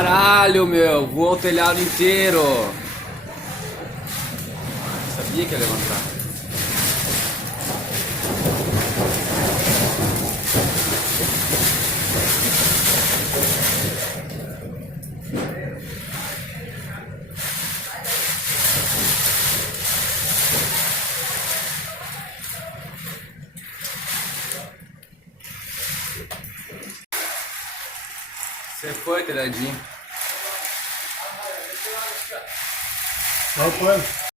Caralho, meu, voou o telhado inteiro. Sabia que ia levantar. Você foi, telhadinho. Vai, põe.